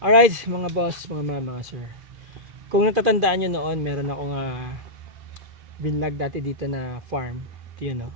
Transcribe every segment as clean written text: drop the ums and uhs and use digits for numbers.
Alright, mga boss, mga sir. Kung natatandaan nyo noon, meron akong binlog dati dito na farm. Ito yun, no?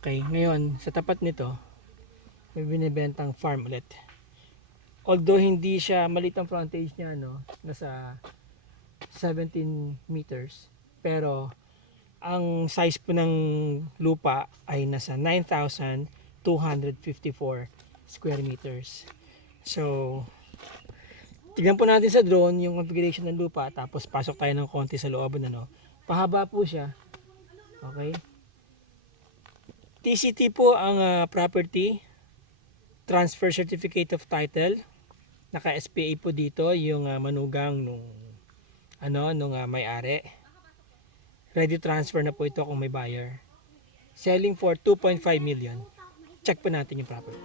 Okay, ngayon, sa tapat nito, may binibentang farm ulit. Although hindi siya maliit ang frontage niya, no? Nasa 17 meters. Pero, ang size po ng lupa ay nasa 9,254 square meters. So, tignan po natin sa drone yung configuration ng lupa, tapos pasok tayo ng konti sa loob, ano. Pahaba po siya. Okay? TCT po ang property, transfer certificate of title. Naka SPA po dito yung manugang nung may-ari. Ready transfer na po ito kung may buyer. Selling for 2.5 million. Check po natin yung property.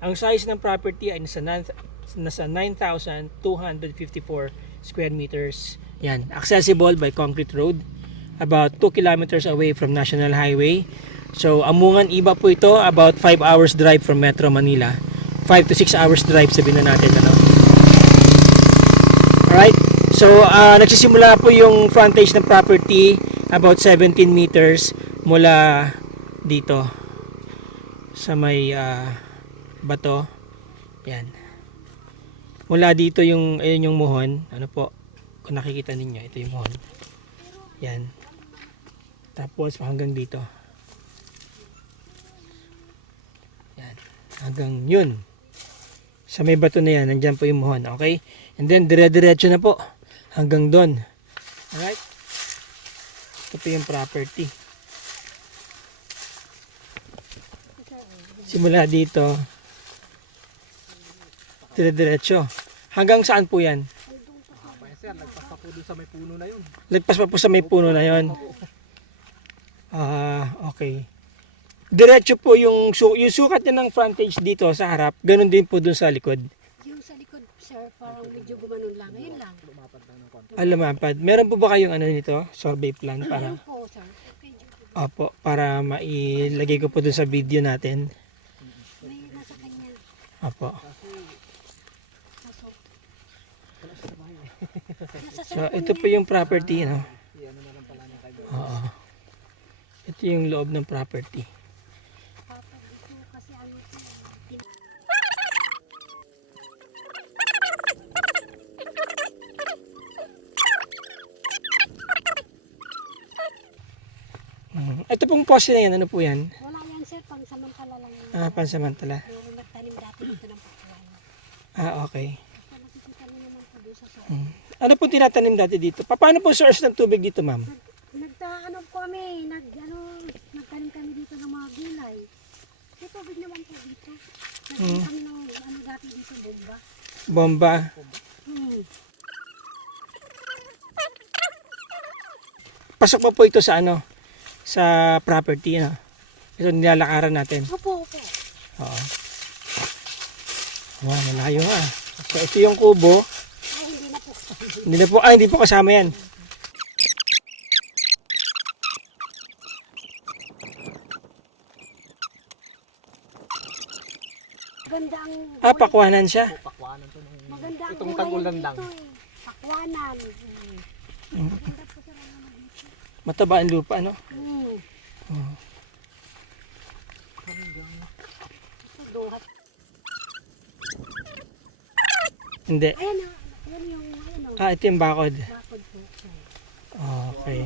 Ang size ng property ay nasa 9,254 square meters. Yan, accessible by concrete road. About 2 kilometers away from National Highway. So, Amungan Iba po ito, about 5 hours drive from Metro Manila. 5 to 6 hours drive, sabihin na natin. Ano? Alright, so nagsisimula po yung frontage ng property about 17 meters mula dito sa may bato. Yan. Mula dito yung ayun yung muhon. Ano po? Kung nakikita ninyo, ito yung muhon. Yan. Tapos hanggang dito. Yan. Hanggang yun. Sa may bato na yan, nandyan po yung muhon. Okay? And then, dire-diretso na po. Hanggang doon. Alright? Ito po yung property. Simula dito. Dire-diretso. Hanggang saan po yan? Sir, lagpas pa po dun sa may puno na yun. Lagpas pa po sa may puno na yon. Okay. Diretso po yung sukat niya ng frontage dito sa harap, ganun din po dun sa likod. Yung sa likod, sir, parang medyo gumanon lang. Ngayon lang. Lumapad. Meron po ba kayong ano nito? Survey plan para? Ayun po, sir. Okay, Opo, para mailagay ko po dun sa video natin. may nasa kanya. Opo. Pasok. Nasa So, ito po yung property, no? Ano na lang pala niya kayo. Oo. Ito yung loob ng property. Papa, dito kasi ano, Ito pong poste na yan, ano po yan? wala yan, sir, pang samantala lang yan. Pansamantala. Meron nagtanim dati dito ng pakwan. Okay. Basta nakikita niyo naman po doon sa sir. Ano po tinatanim dati dito? Paano po source ng tubig dito, ma'am? Nagtaano po kami, nagtanim kami dito ng mga gulay. May tubig naman po dito. Nagtanim kami ng ano dati dito, bomba. Bomba. Pasok pa po ito sa ano? Sa property, ano? Ito nilalakaran natin. Opo, opo. Oo. Wow, malayo ha. So, ito yung kubo. Ay, hindi na po. Hindi po kasama yan. Maganda ang Pakwanan siya. Pakwanan to nung maganda ang itong gulay tag-ulan dito lang. eh. Pakwanan. Maganda po sa mga dito. Mataba ang lupa, no? Ito duhat. Hindi. Ayan na. Ayan yung ano. Ito yung bakod. Bakod po. Okay.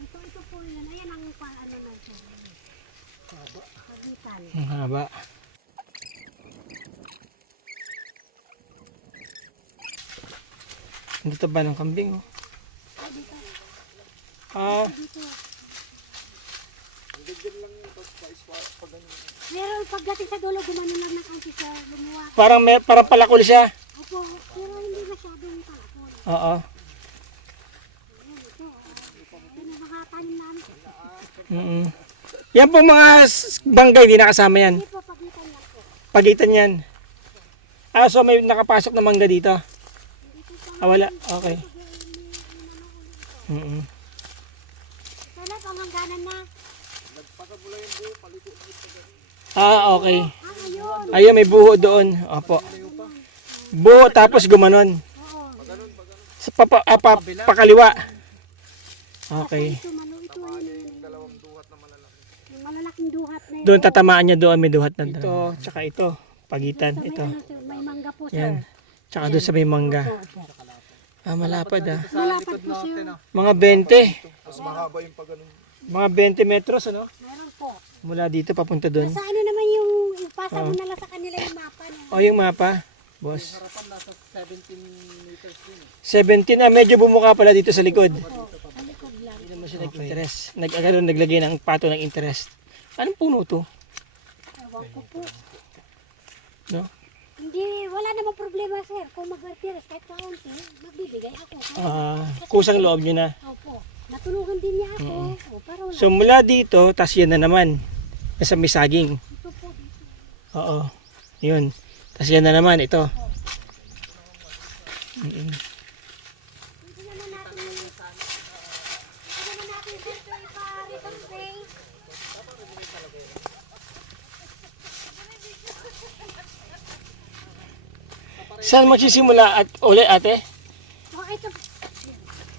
Ito po yan. Ayan ang paano na ito. Pagitan. Ang haba. Dito ba ng kambing, oh? Ay, dito. Dito. Dito. Meron pagdating sa dulo, gumano lang ng kanti sa lumuwa. Parang palakol siya. Opo, pero hindi masyadong palakol. Oo. Ayan, ito. Ano mga tanim namin. Mm. Yan po mga banggay, di nakasama yan. Hindi po, pagitan lang po. Pagitan yan. So may nakapasok na mangga dito. Wala. Okay. Mm. Kailan pang hangganan na? Okay. Ayun. Ayun, may buho doon. Opo. Buho tapos gumanon. Oo. Sa pakaliwa. Okay. Ito, ito, ayun. Dalawang duhat na malalaki. Yung malalaking duhat na yun. Doon tatamaan niya doon, may duhat na doon. Ito, tsaka ito. Pagitan, May ito. ano, sir, may mangga po, sir. Yan. Tsaka doon sa may mangga. Opo. Malapad ah. Malapad po, sir. Mga 20. Mas mahaba yung pag ganun. Mga 20 metros, ano? Meron po. Mula dito papunta doon. Sa ano naman yung ipasa mo na lang sa kanila yung mapa. No? O, yung mapa. Boss. Harapan nasa 17 meters din. 17 medyo bumuka pala dito sa likod. Opo, sa likod lang. Hindi naman siya nag-interest. Naglagay ng pato ng interest. Anong puno to? Ewan ko po. No? Hindi, wala namang problema, sir. Kung mag-interest kahit kaunti, magbibigay ako. Kusang loob nyo na. Opo. Natulungan din niya ako. O, para wala. So mula dito, tas yan na naman. Nasa may saging. Ito po dito. Oo. Yun. Tas yan na naman, ito. Hindi naman natin yung... Hindi naman natin sir, ito ipa-return pay. Saan magsisimula at uli ate? O, ito.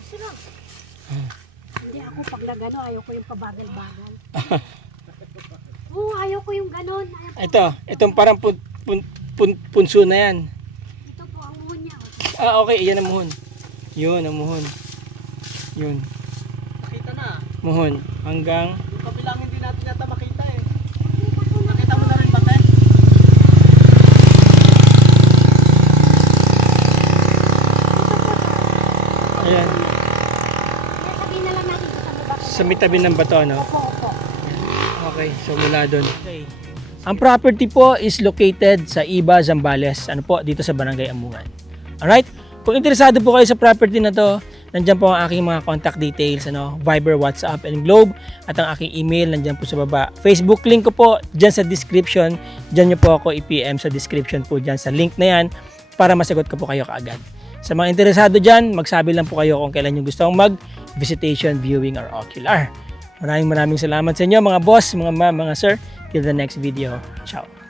Sino? Hindi ako pag nagano, ayaw ko yung pabagal-bagal. Oo, ayaw ko yung ganon. Ayaw ko. Itong parang punso na yan. Ito po, ang muhon niya. O. Okay, iyan ang muhon. Yun, ang muhon. Yun. Nakita na. Muhon hanggang Yung kabilang hindi natin yata makita eh. Nakita mo na rin ba, te? ayan, Kaya sabihin na lang natin doon sa baba. sa may tabi ng bato, no? Opo, opo. Okay, so mula doon. Okay. Ang property po is located sa Iba, Zambales. Ano po, dito sa Barangay Amungan. Alright? Kung interesado po kayo sa property na to, nandiyan po ang aking mga contact details, ano, Viber, WhatsApp, and Globe. At ang aking email, nandiyan po sa baba. Facebook link ko po, dyan sa description. Dyan nyo po ako i-PM sa description po dyan sa link na yan para masagot ko po kayo kaagad. Sa mga interesado dyan, magsabi lang po kayo kung kailan nyo gustong mag-visitation, viewing, or ocular. Maraming salamat sa inyo mga boss, mga ma'am, mga sir. Till the next video. Ciao.